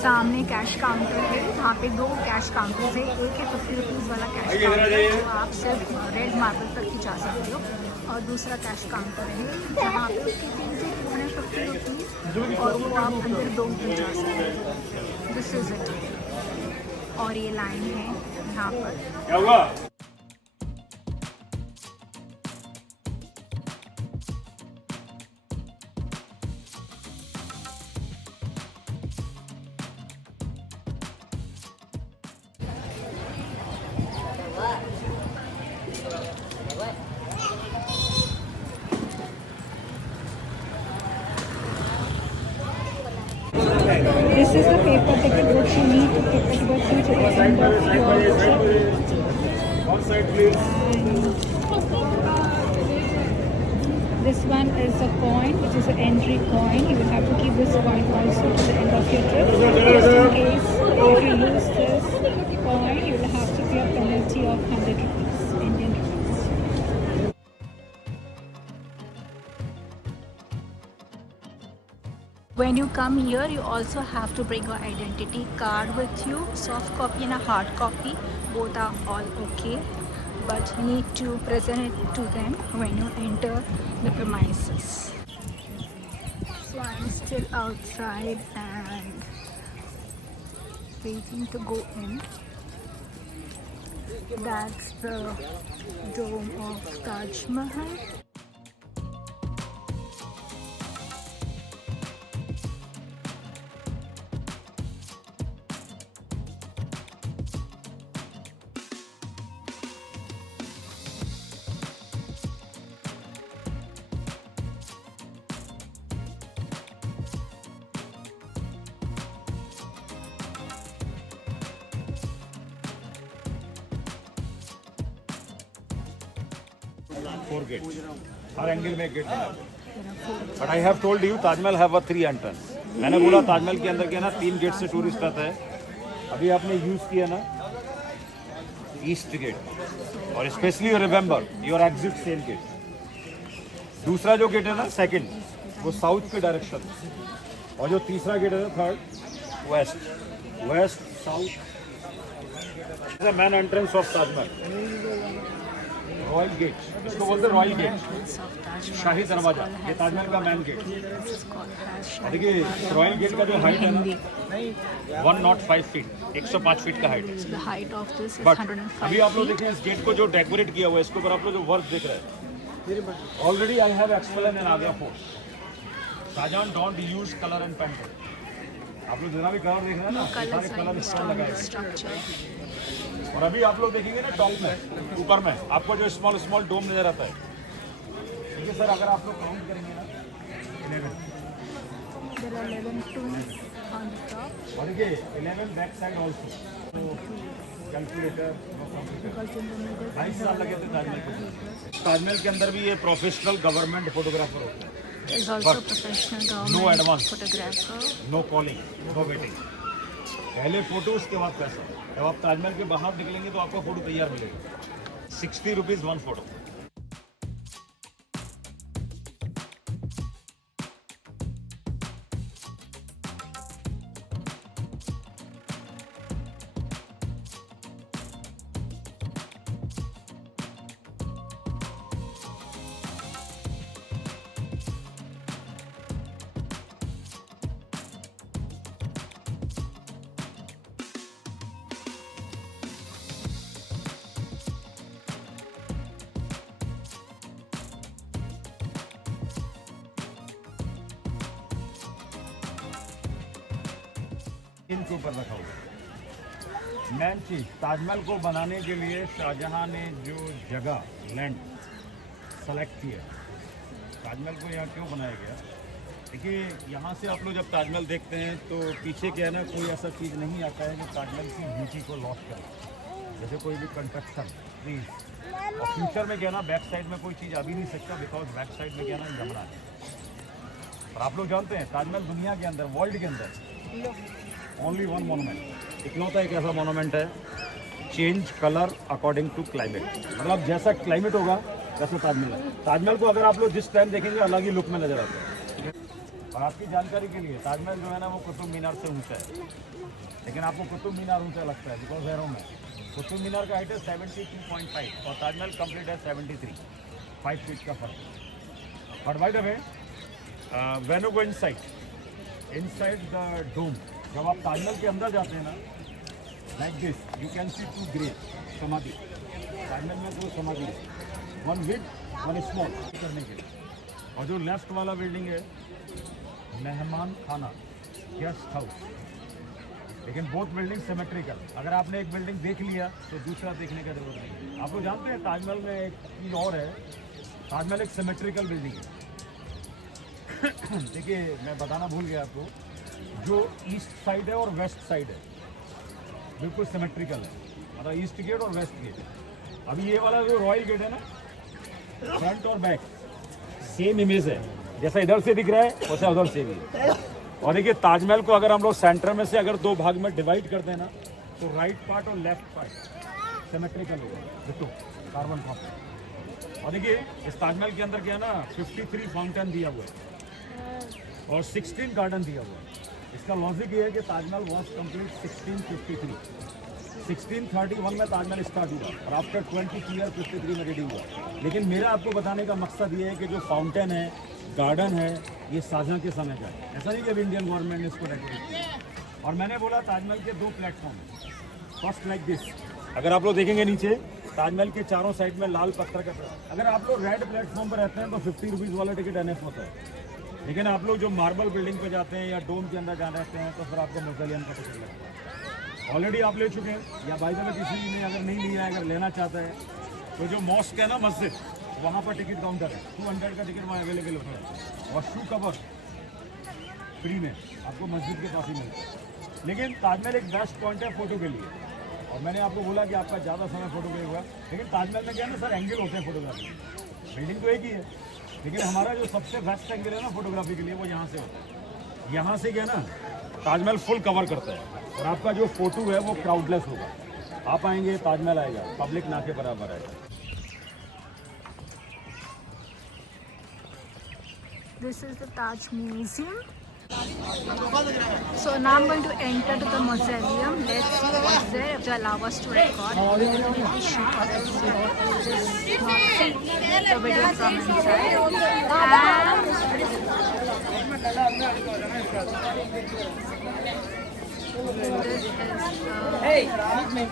सामने cash counter है, यहाँ पे 2 कैश काउंटर्स है। एक है 50 रुपीज़ वाला कैश काउंटर जो आप सिर्फ रेड मार्बल तक ही जा सकते हो, और दूसरा कैश काउंटर है जहाँ पे उसकी फीस है 250 रुपीज़ और वो आप अंदर 2 भी जा सकते हो। This is it. और ये लाइन है यहाँ पर। क्या हुआ? This is the paper ticket which you need to pick the seat at the end of your trip. One side please. This one is a coin, which is an entry coin. You will have to keep this coin also to the end of your trip. Just in case if you lose this coin, you will have to pay a penalty of 100 rupees, Indian rupees. When you come here, you also have to bring your identity card with you. Soft copy and a hard copy, both are all okay, but you need to present it to them when you enter the premises. So I'm still outside and waiting to go in. That's the dome of Taj Mahal. Four gates. हर एंगल में एक गेट बना है। But I have told you Taj Mahal have a 3 entrance. मैंने बोला ताजमहल के अंदर क्या ना 3 गेट से टूरिस्ट आता है। अभी आपने यूज किया ना ईस्ट गेट, और specially remember your exit same gate. दूसरा जो गेट है ना सेकंड, वो साउथ के डायरेक्शन, और जो तीसरा गेट है ना third west south. Main entrance of Taj Mahal, royal gate, इसको बोलते हैं रॉयल गेट, शाही दरवाजा। ये ताजमहल का मेन गेट। देखिए रॉयल गेट का जो हाइट है ना 105 फीट, 105 फीट का हाइट है। बट अभी आप लोग देखें इस गेट को जो डेकोरेट किया हुआ है, इसके ऊपर आप लोग जो वर्क देख रहे हैं, already I have explain in Agra fort, Shahjahan don't use colour and paint. आप लोग जितना भी कलर देख रहे हैं ना, सारे कलर स्टोन लगाए। और अभी आप लोग देखेंगे ना टॉप में, ऊपर में आपको जो स्मॉल डोम नजर आता है, ठीक है सर, अगर आप लोग काउंट करेंगे ना 11 और देखिए 11 बैक साइड ऑल्सो, तो कैलकुलेटर 22 साल लगे थे ताजमहल को। ताजमहल के अंदर भी ये प्रोफेशनल गवर्नमेंट फोटोग्राफर होते हैं। No advance, no calling, no waiting, पहले फोटो उसके बाद पैसा। जब आप ताजमहल के बाहर निकलेंगे तो आपका फोटो तैयार मिलेगा। 60 रुपीज़ 1 फोटो। इनके ऊपर रखा हुआ मेन चीज, ताजमहल को बनाने के लिए शाहजहां ने जो जगह लैंड सेलेक्ट किया, ताजमहल को यहाँ क्यों बनाया गया। देखिए यहाँ से आप लोग जब ताजमहल देखते हैं तो पीछे क्या है ना, कोई ऐसा चीज़ नहीं आता है जो ताजमहल की ब्यूटी को लॉस करे, जैसे कोई भी कंस्ट्रक्शन प्लीज। और फ्यूचर में क्या ना बैक साइड में कोई चीज़ आ भी नहीं सकता, बिकॉज बैक साइड में क्या ना जमना है। और आप लोग जानते हैं ताजमहल दुनिया के अंदर, वर्ल्ड के अंदर ओनली 1 मोनूमेंट, इकलौता एक ऐसा मोनूमेंट है, change colour according to climate. मतलब जैसा क्लाइमेट होगा वैसा ताजमहल है। ताजमहल को अगर आप लोग जिस टाइम देखेंगे अलग ही लुक में नजर आता है। और आपकी जानकारी के लिए ताजमहल जो है ना वो कुतुब मीनार से ऊंचा है, लेकिन आपको कुतुब मीनार ऊंचा लगता है बिकॉज एरो में कुतुब मीनार का हाइट है 72.5 और ताजमहल कंप्लीट है 73, 5 फीट का फर्क। But by the way when you go inside the dome, जब आप ताजमहल के अंदर जाते हैं ना, like this you can see 2 grave समाधि। ताजमहल में 2 समाधि है, 1 बिग 1 स्मॉल करने के लिए। और जो लेफ्ट वाला बिल्डिंग है मेहमान खाना, गेस्ट हाउस, लेकिन बोथ बिल्डिंग सिमेट्रिकल। अगर आपने एक बिल्डिंग देख लिया तो दूसरा देखने का जरूरत नहीं है। आप लोग जानते हैं ताजमहल में एक चीज़ और है, ताजमहल एक सिमेट्रिकल बिल्डिंग है। देखिए मैं बताना भूल गया आपको, जो ईस्ट साइड है और वेस्ट साइड है बिल्कुल सिमेट्रिकल है, मतलब ईस्ट गेट और वेस्ट गेट। अभी ये वाला जो रॉयल गेट है ना, फ्रंट और बैक सेम इमेज है, जैसा इधर से दिख रहा है वैसा उधर से भी है। और देखिए ताजमहल को अगर हम लोग सेंटर में से अगर 2 भाग में डिवाइड करते हैं ना, तो राइट पार्ट और लेफ्ट पार्ट सिमेट्रिकल होगा, देखो कार्बन कॉपी। और देखिए इस ताजमहल के अंदर क्या है ना, 53 फाउंटेन दिया हुआ है और 16 गार्डन दिया हुआ है। इसका लॉजिक ये है कि ताजमहल वॉज कंप्लीट 1653, 1631 में ताजमहल स्टार्ट हुआ और आफ्टर 20 ईयर 53 में रेडी हुआ। लेकिन मेरा आपको बताने का मकसद ये है कि जो फाउंटेन है, गार्डन है, ये शाहजहां के समय का है, ऐसा नहीं कि अभी इंडियन गवर्नमेंट ने इसको डेकोरेट किया। और मैंने बोला ताजमहल के 2 प्लेटफॉर्म हैं, फर्स्ट लाइक दिस। अगर आप लोग देखेंगे नीचे ताजमहल के चारों साइड में लाल पत्थर का, अगर आप लोग रेड प्लेटफॉर्म पर रहते हैं तो 50 रुपीज़ वाला टिकट एनएफ होता है। लेकिन आप लोग जो मार्बल बिल्डिंग पे जाते हैं या डोम के अंदर जाना रहते हैं तो फिर आपको मुज़लियन का टिकट लगता है। ऑलरेडी आप ले चुके हैं या बाई द वे किसी ने अगर नहीं लिया है, अगर लेना चाहता है, तो जो मॉस्क है ना मस्जिद, वहाँ पर टिकट काउंटर है, 200 का टिकट वहाँ अवेलेबल होता है। और शू कवर फ्री में आपको मस्जिद के पास ही मिलता है। लेकिन ताजमहल एक बेस्ट पॉइंट है फ़ोटो के लिए। और मैंने आपको बोला कि आपका ज़्यादा समय फ़ोटो के लिए हुआ, लेकिन ताजमहल में क्या है ना सर, एंगल होते हैं फोटोग्राफी, बिल्डिंग तो एक ही है, लेकिन हमारा जो सबसे बेस्ट एंगल है ना फोटोग्राफी के लिए वो यहाँ से होता है। यहाँ से क्या ना ताजमहल फुल कवर करता है और आपका जो फोटो है वो क्राउडलेस होगा। आप आएंगे ताजमहल आएगा, पब्लिक ना के बराबर आएगा। This is the Taj Museum. So now I'm going to enter to the mausoleum. Let's see what's there. If they allow us to record, definitely shoot or just not see the video from inside.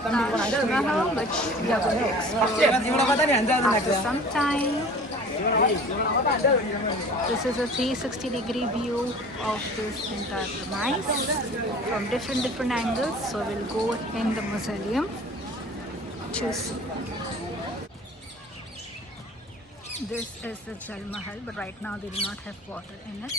Taj Mahal, which we are going to explore after some time. This is a 360-degree view of this entire premise from different angles. So we'll go in the mausoleum to see. This is the Jal Mahal, but right now they do not have water in it.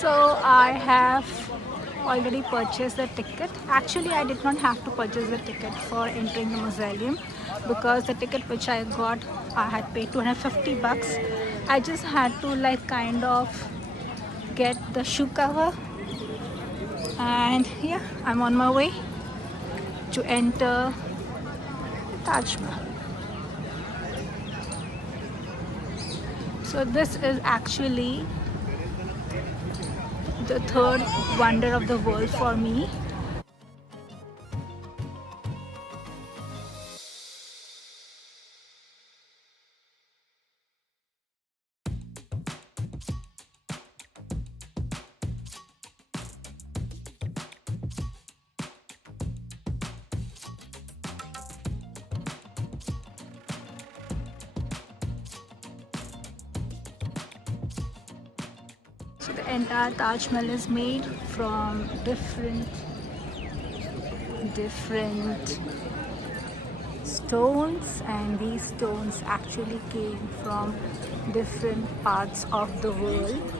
So I have already purchased the ticket. Actually, I did not have to purchase the ticket for entering the mausoleum because the ticket which I got, I had paid 250 bucks. I just had to like kind of get the shoe cover, and yeah, I'm on my way to enter Taj Mahal. So this is actually the third wonder of the world for me. So the entire Taj Mahal is made from different stones, and these stones actually came from different parts of the world,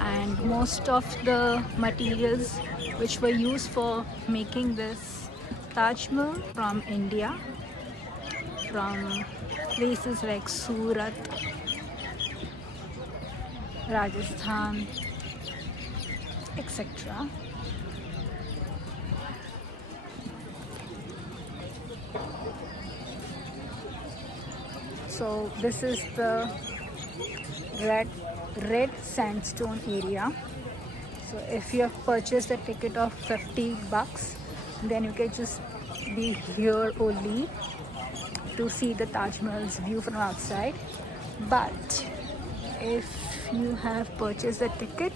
and most of the materials which were used for making this Taj Mahal from India, from places like Surat, Rajasthan, etc. So this is the red sandstone area. So if you have purchased a ticket of $50, then you can just be here only to see the Taj Mahal's view from outside. But if you have purchased a ticket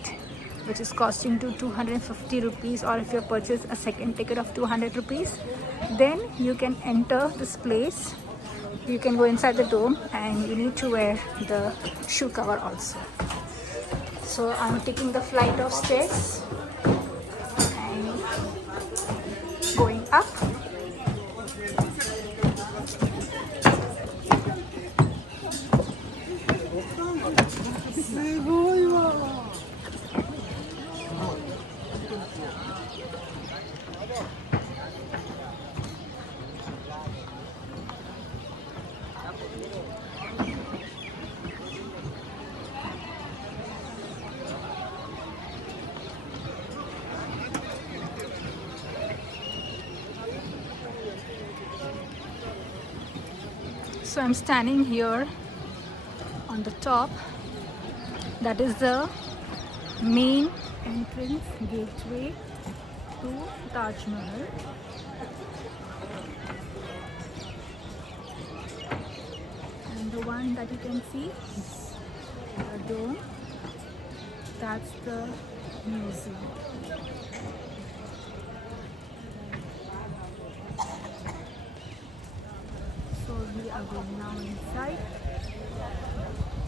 which is costing to 250 rupees, or if you have purchased a second ticket of 200 rupees, then you can enter this place. You can go inside the dome, and you need to wear the shoe cover also. So I'm taking the flight of stairs and going up. So I'm standing here on the top. That is the main entrance gateway to Taj Mahal. And the one that you can see, the dome, that's the museum. So we are going now inside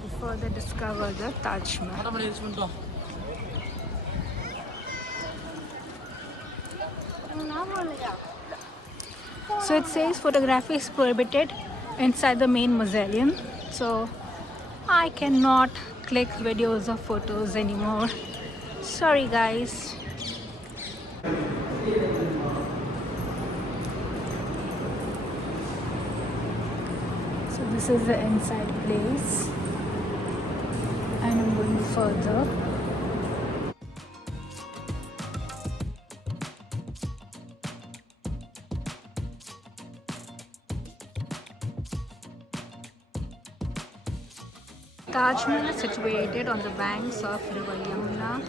to further discover the Taj Mahal. So it says photography is prohibited inside the main mausoleum. So I cannot click videos or photos anymore. Sorry guys. So this is the inside place, and I'm going further. Taj Mahal is situated on the banks of River Yamuna,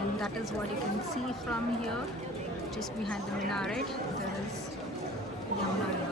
and that is what you can see from here. Just behind the minaret, there is Yamuna River.